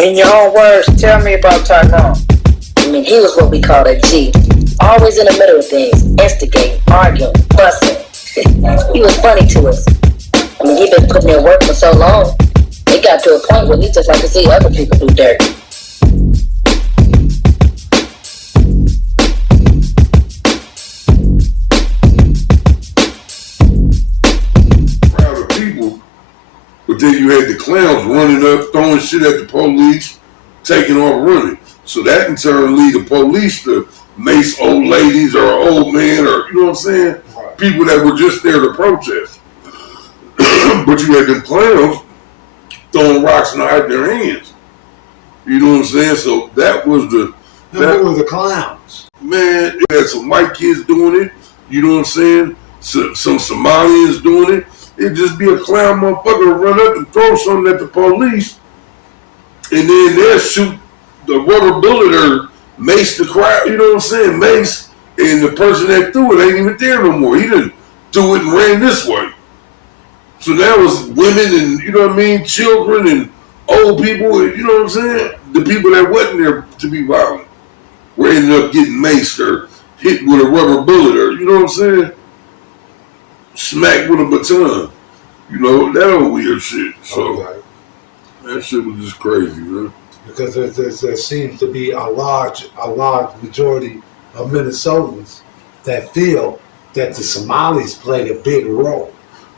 In your own words, tell me about Tyrone. I mean, he was what we call a G. Always in the middle of things, instigating, arguing, fussing. He was funny to us. I mean, he been putting in work for so long, it got to a point where he just like to see other people do dirt. Crowd of people, but then you had the clowns running up, throwing shit at the police, taking off running. So that in turn lead the police to mace old ladies or old men or, you know what I'm saying? Right. People that were just there to protest. But you had them clowns throwing rocks and hiding their hands. You know what I'm saying? So that was the... Who were the clowns? Man, you had some white kids doing it. You know what I'm saying? Some Somalians doing it. It'd just be a clown motherfucker run up and throw something at the police. And then they'll shoot the rubber bullet or mace the crowd, you know what I'm saying? Mace, and the person that threw it ain't even there no more. He done threw it and ran this way. So that was women and, you know what I mean, children and old people, you know what I'm saying? The people that wasn't there to be violent were ending up getting maced or hit with a rubber bullet or, you know what I'm saying? Smacked with a baton. You know, that old weird shit. So that shit was just crazy, man. Because there seems to be a large majority of Minnesotans that feel that the Somalis played a big role.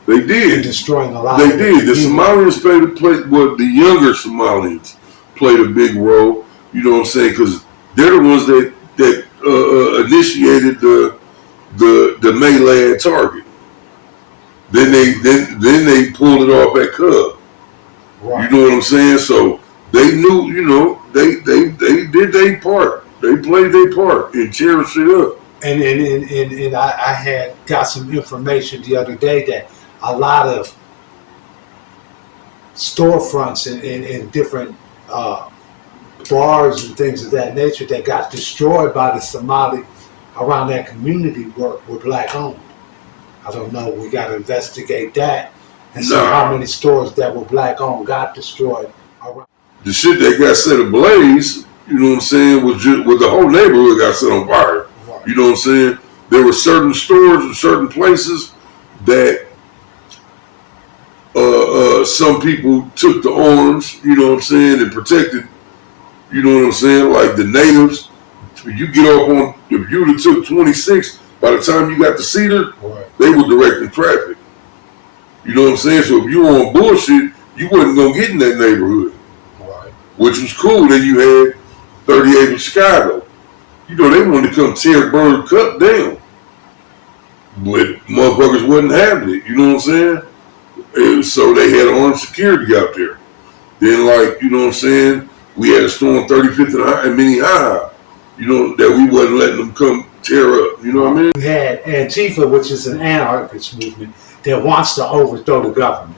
They did. In destroying a lot They of did. The Somalians well, the younger Somalians played a big role, you know what I'm saying? Because they're the ones that initiated the melee at Target. Then they pulled it off at Cub. Right. You know what I'm saying? So they knew, you know, they did their part. They played their part and cherished it up. And I had got some information the other day that a lot of storefronts and different bars and things of that nature that got destroyed by the Somali around that community were black owned. I don't know. We got to investigate that and see how many stores that were black owned got destroyed. The shit that got set ablaze, you know what I'm saying, was just the whole neighborhood got set on fire. Right. You know what I'm saying? There were certain stores and certain places that some people took the arms, you know what I'm saying, and protected, you know what I'm saying, like the natives. You get off on, if you would have took 26, by the time you got to Cedar, they were directing traffic. You know what I'm saying? So if you were on bullshit, you wasn't going to get in that neighborhood. Right. Which was cool. Then you had 38 in Chicago. You know, they wanted to come tear Bird Cup down. But motherfuckers wasn't having it. You know what I'm saying? And so they had armed security out there. Then, like, you know what I'm saying? We had a storm 35th and Minneapolis. You know, that we wasn't letting them come tear up. You know what I mean? We had Antifa, which is an anarchist movement that wants to overthrow the government.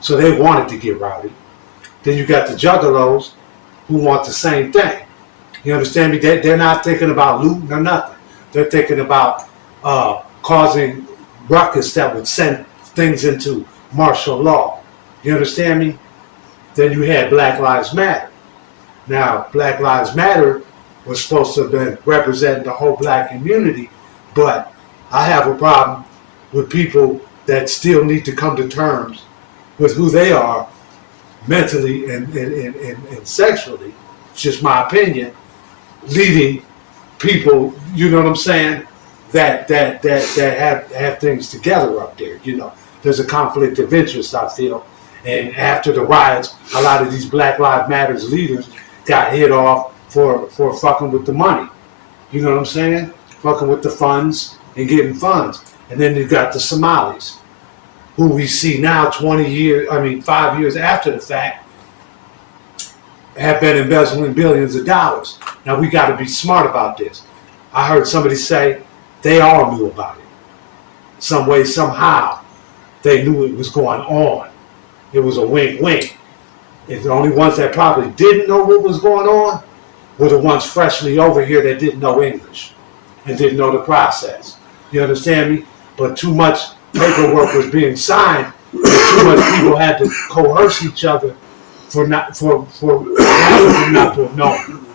So they wanted to get rowdy. Then you got the juggalos who want the same thing. You understand me? They're not thinking about looting or nothing. They're thinking about causing ruckus that would send things into martial law. You understand me? Then you had Black Lives Matter. Now, Black Lives Matter was supposed to have been representing the whole black community, but I have a problem with people that still need to come to terms with who they are mentally and sexually. It's just my opinion. Leading people, you know what I'm saying, that have things together up there. You know, there's a conflict of interest, I feel. And after the riots, a lot of these Black Lives Matter leaders got hit off for fucking with the money. You know what I'm saying? Fucking with the funds and getting funds. And then you got the Somalis, who we see now 5 years after the fact, have been embezzling billions of dollars. Now we got to be smart about this. I heard somebody say they all knew about it. Some way, somehow, they knew it was going on. It was a wink, wink. And the only ones that probably didn't know what was going on were the ones freshly over here that didn't know English and didn't know the process. You understand me? But too much paperwork was being signed, and too much people had to coerce each other for half of them not to have known.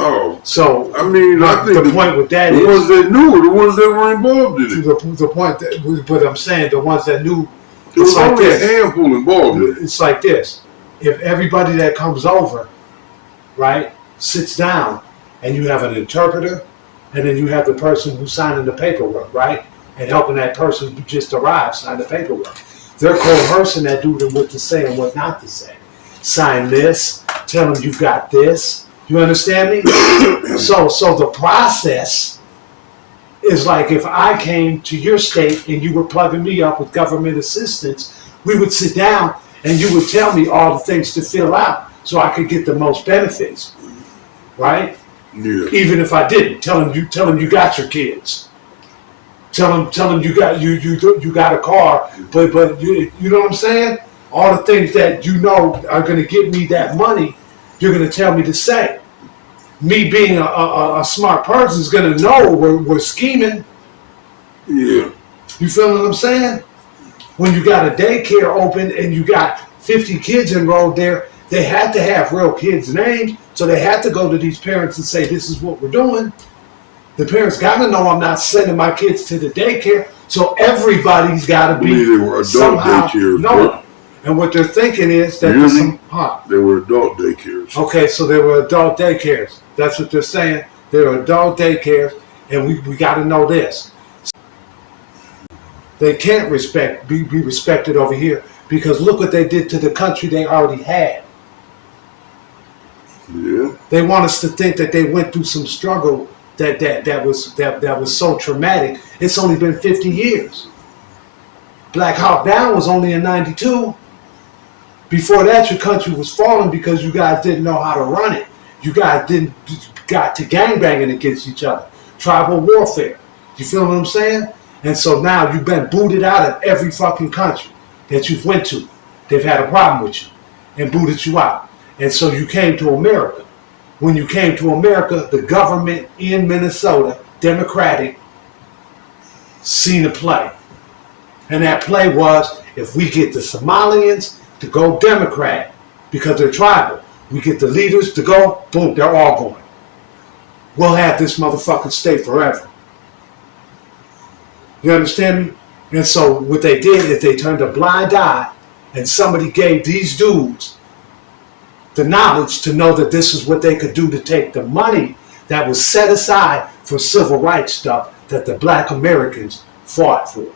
Oh, So I mean, I think the point with that the is ones that knew, the ones that were involved in it. the point that, but I'm saying the ones that knew. There was like only this. a handful involved in it. It's like this: if everybody that comes over, right, sits down, and you have an interpreter, and then you have the person who's signing the paperwork, right, and helping that person who just arrived sign the paperwork. They're coercing that dude in what to say and what not to say. Sign this. Tell him you got this. You understand me? So the process is like if I came to your state and you were plugging me up with government assistance, we would sit down and you would tell me all the things to fill out so I could get the most benefits, right? Yeah. Even if I didn't, tell him you got your kids. Tell him you got a car, but you know what I'm saying? All the things that you know are going to get me that money, you're going to tell me to say. Me being a smart person is going to know we're scheming. Yeah. You feel what I'm saying? When you got a daycare open and you got 50 kids enrolled there, they had to have real kids' names, so they had to go to these parents and say, this is what we're doing. The parents got to know I'm not sending my kids to the daycare, so everybody's got to be They were adult somehow daycares. knowing. And what they're thinking is that They were adult daycares. Okay, so they were adult daycares. That's what they're saying. They're adult daycares, and we got to know this. They can't be respected over here because look what they did to the country they already had. Yeah. They want us to think that they went through some struggle that was so traumatic. It's only been 50 years. Black Hawk Down was only in '92. Before that, your country was falling because you guys didn't know how to run it. You guys got to gangbanging against each other. Tribal warfare. You feel what I'm saying? And so now you've been booted out of every fucking country that you've went to. They've had a problem with you and booted you out. And so you came to America. When you came to America, the government in Minnesota, Democratic, seen a play. And that play was, if we get the Somalians to go Democrat because they're tribal, we get the leaders to go, boom, they're all going. We'll have this motherfucking state forever. You understand me? And so what they did is they turned a blind eye and somebody gave these dudes the knowledge to know that this is what they could do to take the money that was set aside for civil rights stuff that the black Americans fought for.